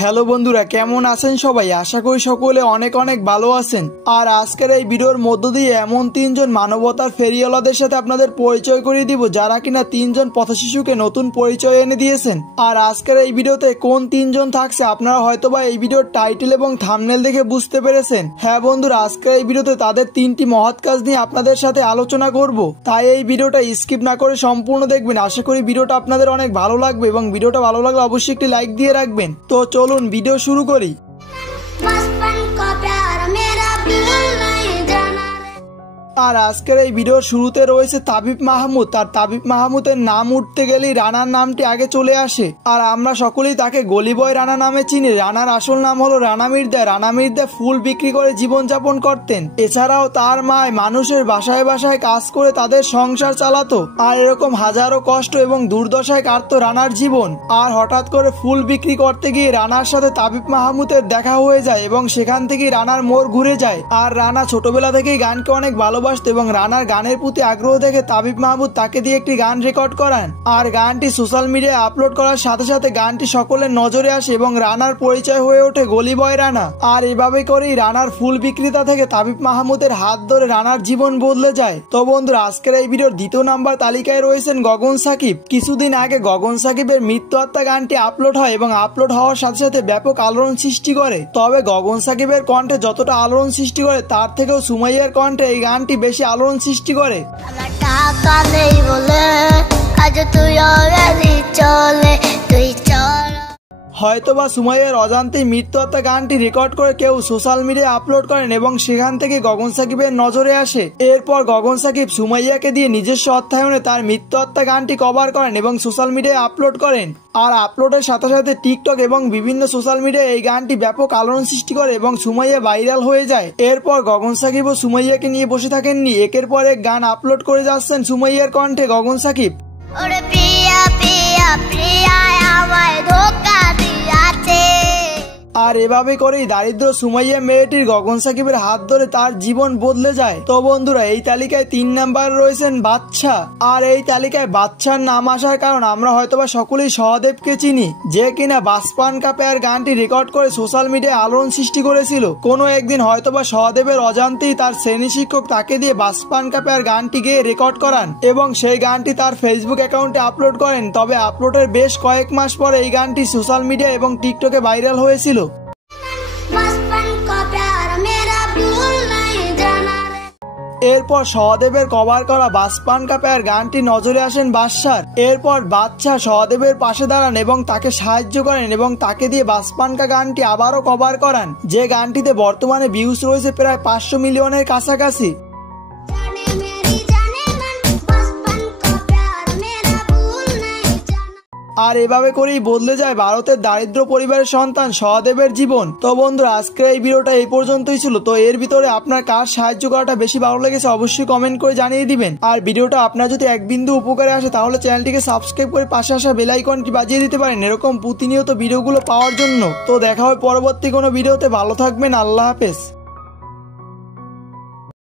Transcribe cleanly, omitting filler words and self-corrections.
Hello বন্ধুরা, কেমন আছেন সবাই? আশা করি সকলে অনেক অনেক ভালো আছেন। আর আজকের এই ভিডিওর মধ্য দিয়ে এমন তিনজন মানবতার ফেরিওয়ালাদের সাথে আপনাদের পরিচয় করিয়ে দিব, যারা কিনা তিনজন পথশিশুকে নতুন পরিচয় এনে দিয়েছেন। আর আজকের এই ভিডিওতে কোন তিনজন থাকছে আপনারা হয়তোবা এই ভিডিওর টাইটেল এবং থাম্বনেল দেখে বুঝতে পেরেছেন। হ্যাঁ বন্ধুরা, আজকের এই ভিডিওতে তাদের তিনটি মহৎ কাজ নিয়ে আপনাদের সাথে আলোচনা করব, তাই এই ভিডিওটা স্কিপ না করে সম্পূর্ণ দেখবেন। আশা করি ভিডিওটা আপনাদের অনেক ভালো লাগবে এবং ভিডিওটা ভালো লাগলে অবশ্যই একটি লাইক দিয়ে রাখবেন। তো চলুন ভিডিও শুরু করি। আর আজকের এই ভিডিওর শুরুতে রয়েছে তাবিব মাহমুদ। আর তাবিব মাহমুদের নাম উঠতে গেলেই রানার নামটি আগে চলে আসে। আর আমরা সকলেই তাকে গলিবয় রানা নামে চিনি। রানার আসল নাম হলো রানা মির্জা। রানা মির্জা ফুল বিক্রি করে জীবনযাপন করতেন। এছাড়াও তার মায় মানুষের বাসায় বাসায় কাজ করে তাদের সংসার চালাতো। আর এরকম হাজারো কষ্ট এবং দুর্দশায় কাটতো রানার জীবন। আর হঠাৎ করে ফুল বিক্রি করতে গিয়ে রানার সাথে তাবিব মাহমুদের দেখা হয়ে যায় এবং সেখান থেকেই রানার মোড় ঘুরে যায়। আর রানা ছোটবেলা থেকেই গানকে অনেক ভালোবাসত এবং রানার গানের প্রতি আগ্রহ দেখে তাবিব মাহমুদ তাকে দিয়ে একটি গান রেকর্ড করান। আর গানটি সোশ্যাল মিডিয়ায় আপলোড করার সাথে সাথে গানটি সকলের নজরে আসে এবং রানার পরিচয় হয়ে ওঠে গলিবয় রানা। আর এভাবে করেই রানার ফুল বিক্রেতা থেকে তাবিব মাহমুদের হাত ধরে রানার জীবন বদলে যায়। তো বন্ধুরা, আজকের এই ভিডিওর দ্বিতীয় নাম্বার তালিকায় রয়েছেন গগন সাকিব। কিছুদিন আগে গগন সাকিবের মৃত্যু আত্মা গানটি আপলোড হয় এবং আপলোড হওয়ার সাথে সাথে ব্যাপক আলোড়ন সৃষ্টি করে। তবে গগন সাকিবের কণ্ঠে যতটা আলোড়ন সৃষ্টি করে তার থেকেও সুমাইয়ার কণ্ঠে এই গানটি বেশি আলোড়ন সৃষ্টি করে। হয়তোবা সুমাইয়ার অজান্তেই মৃত্যু আত্মা গানটি রেকর্ড করে কেউ সোশ্যাল মিডিয়ায় আপলোড করেন এবং সেখান থেকে গগন সাকিবের নজরে আসে। এরপর গগন সাকিব সুমাইয়াকে দিয়ে নিজস্ব অর্থায়নে তার মৃত্যু আত্মা গানটি কভার করেন এবং সোশ্যাল মিডিয়ায় আপলোড করেন। আর আপলোডের সাথে সাথে টিকটক এবং বিভিন্ন সোশ্যাল মিডিয়ায় এই গানটি ব্যাপক আলোড়ন সৃষ্টি করে এবং সুমাইয়া ভাইরাল হয়ে যায়। এরপর গগন সাকিব ও সুমাইয়াকে নিয়ে বসে থাকেননি, একের পর এক গান আপলোড করে যাচ্ছেন সুমাইয়ার কণ্ঠে গগন সাকিব। আর এভাবে করেই দারিদ্র সুমাইয়া মেয়েটির গগন সাকিবের হাত ধরে তার জীবন বদলে যায়। তো বন্ধুরা, এই তালিকায় 3 নাম্বার রয়েছেন বাদশা। আর এই তালিকায় বাদশার নাম আসার কারণ আমরা হয়তোবা সকলেই সহদেবকে চিনি, যে কিনা বাসপান কা প্যার গানটি রেকর্ড করে সোশ্যাল মিডিয়ায় আলোড়ন সৃষ্টি করেছিল। কোনো একদিন হয়তোবা সহদেবের অজান্তেই তার শ্রেণী শিক্ষক তাকে দিয়ে বাসপান কা প্যার গানটি গেয়ে রেকর্ড করান এবং সেই গানটি তার ফেসবুক অ্যাকাউন্টে আপলোড করেন। তবে আপলোডের বেশ কয়েক মাস পরে এই গানটি সোশ্যাল মিডিয়া এবং টিকটকে ভাইরাল হয়েছিল। এরপর সহদেবের কভার করা বাসপান কা প্যার গানটি নজরে আসেন বাদশার। এরপর বাদশা সহদেবের পাশে দাঁড়ান এবং তাকে সাহায্য করেন এবং তাকে দিয়ে বাসপান কা গানটি আবারও কভার করান, যে গানটিতে বর্তমানে ভিউজ রয়েছে প্রায় 500 মিলিয়নের কাছাকাছি। আর এভাবে করেই বদলে যায় ভারতের দারিদ্র পরিবারের সন্তান সহদেবের জীবন। তো বন্ধুরা, আজকের এই ভিডিওটা এই পর্যন্তই ছিল। তো এর ভিতরে আপনার কার সাহায্য করাটা বেশি ভালো লেগেছে অবশ্যই কমেন্ট করে জানিয়ে দিবেন। আর ভিডিওটা আপনার যদি এক বিন্দু উপকারে আসে তাহলে চ্যানেলটিকে সাবস্ক্রাইব করে পাশে আসা বেল আইকনটি বাজিয়ে দিতে পারেন এরকম প্রতিনিয়ত ভিডিওগুলো পাওয়ার জন্য। তো দেখা হয় পরবর্তী কোনো ভিডিওতে। ভালো থাকবেন, আল্লাহ হাফেজ।